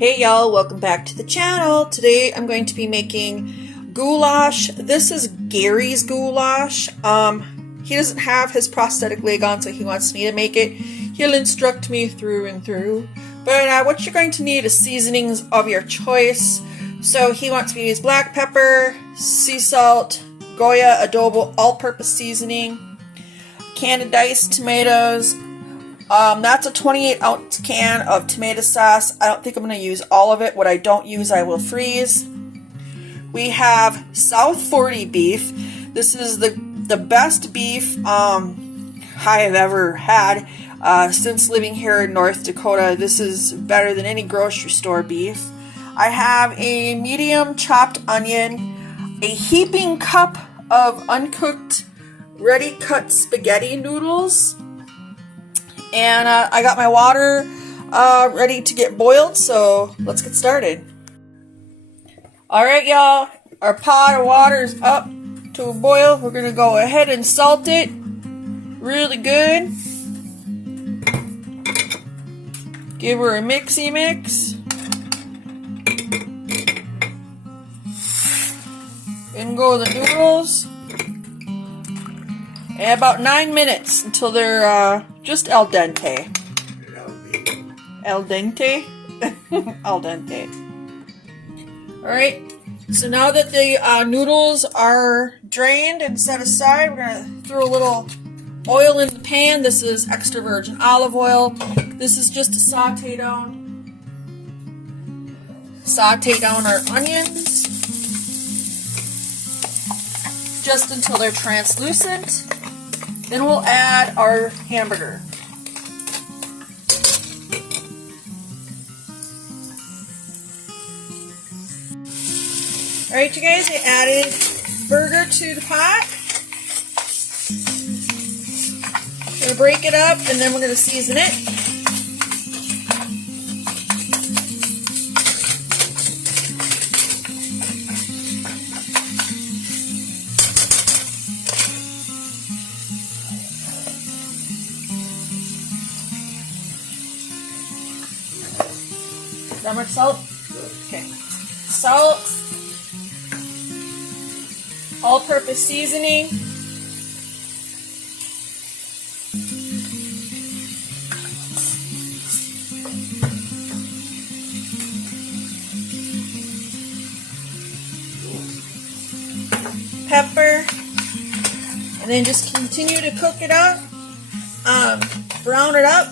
Hey y'all, welcome back to the channel. Today I'm going to be making goulash. This is Gary's goulash. He doesn't have his prosthetic leg on, so he wants me to make it. He'll instruct me through and through. But what you're going to need is seasonings of your choice. So he wants me to use black pepper, sea salt, Goya adobo all-purpose seasoning, candied diced tomatoes. That's a 28-ounce can of tomato sauce. I don't think I'm going to use all of it. What I don't use, I will freeze. We have South 40 beef. This is the best beef I have ever had since living here in North Dakota. This is better than any grocery store beef. I have a medium chopped onion, a heaping cup of uncooked, ready-cut spaghetti noodles, and I got my water ready to get boiled, so let's get started. Alright y'all, our pot of water is up to a boil. We're going to go ahead and salt it really good. Give her a mixy mix. In go the noodles. And about 9 minutes until they're just al dente. Al dente? Al dente. Alright, so now that the noodles are drained and set aside, we're going to throw a little oil in the pan. This is extra virgin olive oil. This is just to saute down our onions just until they're translucent. Then we'll add our hamburger. Alright you guys, I added burger to the pot. I'm going to break it up and then we're going to season it. That much salt? Okay. Salt. All-purpose seasoning. Pepper. And then just continue to cook it up. Brown it up.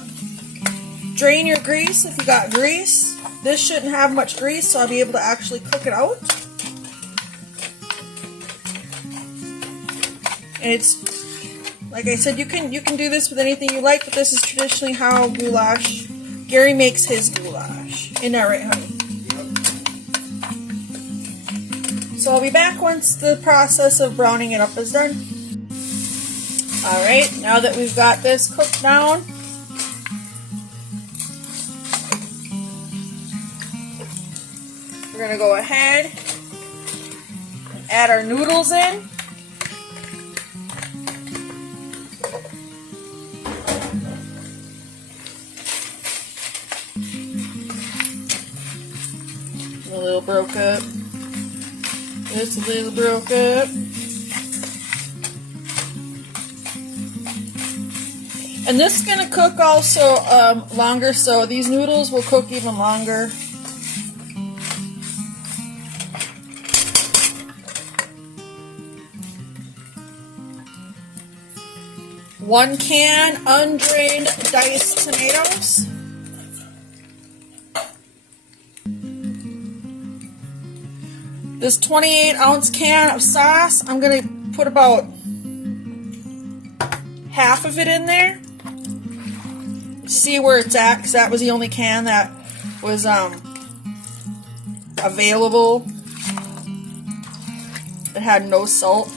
Drain your grease if you got grease. This shouldn't have much grease, so I'll be able to actually cook it out. And it's, like I said, you can do this with anything you like, but this is traditionally how Gary makes his goulash. Isn't that right, honey? Yep. So I'll be back once the process of browning it up is done. Alright, now that we've got this cooked down, we're going to go ahead and add our noodles in. A little broke up. Just a little broke up. And this is going to cook also longer, so these noodles will cook even longer. One can undrained diced tomatoes. This 28-ounce can of sauce, I'm going to put about half of it in there. See where it's at, because that was the only can that was available. It had no salt.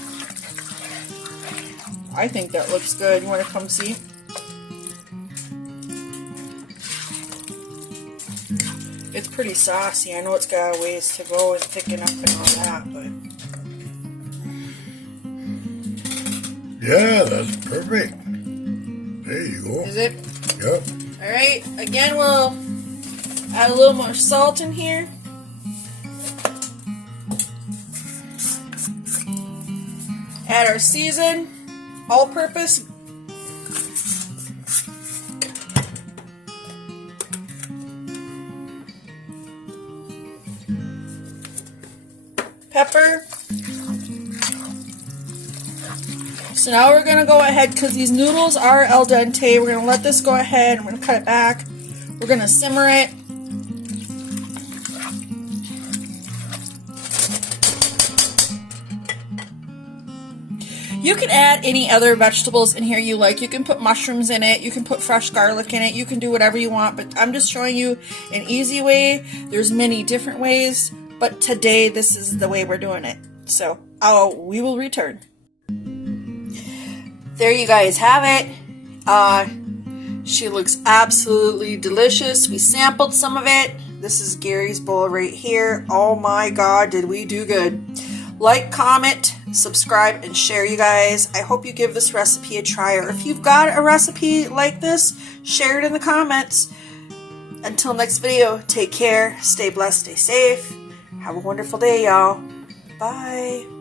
I think that looks good. You want to come see? It's pretty saucy. I know it's got a ways to go and thicken up and all that, but... Yeah, that's perfect. There you go. Is it? Yep. Alright, again we'll Add a little more salt in here. Add our season, all-purpose. Pepper. So now we're going to go ahead, because these noodles are al dente, we're going to let this go ahead, and we're going to cut it back. We're going to simmer it. You can add any other vegetables in here you like. You can put mushrooms in it. You can put fresh garlic in it. You can do whatever you want, but I'm just showing you an easy way. There's many different ways, but today this is the way we're doing it. So we will return. There you guys have it. She looks absolutely delicious. We sampled some of it. This is Gary's bowl right here. Oh my God, did we do good. Like, comment, subscribe, and share, you guys. I hope you give this recipe a try, or if you've got a recipe like this, share it in the comments. Until next video, take care, stay blessed, stay safe. Have a wonderful day, y'all. Bye.